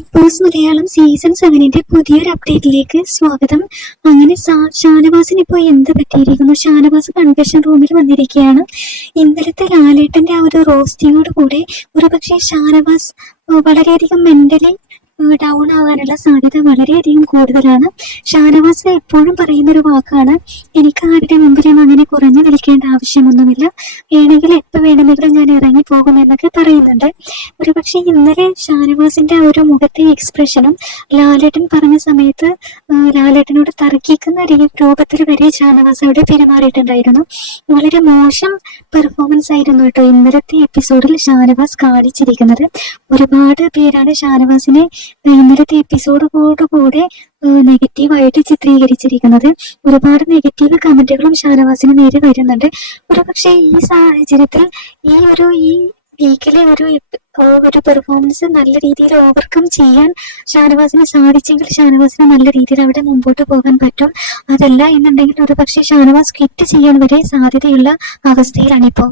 Big boss Malayalam season സെവനിന്റെ പുതിയൊരു അപ്ഡേറ്റിലേക്ക് സ്വാഗതം. അങ്ങനെ ഷാനവാസിന് ഇപ്പോൾ എന്ത് പറ്റിയിരിക്കുന്നു? ഷാനവാസ് കൺവെൻഷൻ റൂമിൽ വന്നിരിക്കുകയാണ്. ഇന്നലത്തെ ലാലേട്ടന്റെ ആ ഒരു റോസ്റ്റിങ്ങോട് കൂടെ ഒരുപക്ഷെ ഷാനവാസ് വളരെയധികം മെന്റലി ഡൗൺ ആവാനുള്ള സാധ്യത വളരെയധികം കൂടുതലാണ്. ഷാനവാസ് എപ്പോഴും പറയുന്ന ഒരു വാക്കാണ് എനിക്ക് ആരുടെ ഞാൻ അങ്ങനെ കുറഞ്ഞു നിൽക്കേണ്ട ആവശ്യമൊന്നുമില്ല. വേണമെങ്കിൽ എപ്പോൾ വേണമെങ്കിലും ഞാൻ ഇറങ്ങി പോകും എന്നൊക്കെ പറയുന്നുണ്ട്. ഒരുപക്ഷെ ഇന്നലെ ഷാനവാസിന്റെ ആ ഒരു മുഖത്തെ എക്സ്പ്രഷനും ലാലേട്ടൻ പറഞ്ഞ സമയത്ത് ലാലേട്ടനോട് തർക്കിക്കുന്ന രൂപത്തിൽ വരെ ഷാനവാസ് അവിടെ പെരുമാറിയിട്ടുണ്ടായിരുന്നു. വളരെ മോശം പെർഫോമൻസ് ആയിരുന്നു കേട്ടോ ഇന്നലത്തെ എപ്പിസോഡിൽ ഷാനവാസ് കാണിച്ചിരിക്കുന്നത്. ഒരുപാട് പേരാണ് ഷാനവാസിനെ ഇന്നലത്തെ എപ്പിസോഡോടുകൂടെ നെഗറ്റീവായിട്ട് ചിത്രീകരിച്ചിരിക്കുന്നത്. ഒരുപാട് നെഗറ്റീവ് കമന്റുകളും ഷാനവാസിന് നേരെ വരുന്നുണ്ട്. ഒരുപക്ഷെ ഈ സാഹചര്യത്തിൽ ഈ ഒരു ഈ വീക്കിലെ ഒരു ഒരു പെർഫോമൻസ് നല്ല രീതിയിൽ ഓവർകം ചെയ്യാൻ ഷാനവാസിന് സാധിച്ചെങ്കിൽ ഷാനവാസിന് നല്ല രീതിയിൽ അവിടെ മുമ്പോട്ട് പോകാൻ പറ്റും. അതല്ല എന്നുണ്ടെങ്കിൽ ഒരു പക്ഷേ ഷാനവാസ് ക്വിറ്റ് ചെയ്യാൻ വരെ സാധ്യതയുള്ള അവസ്ഥയിലാണിപ്പോൾ.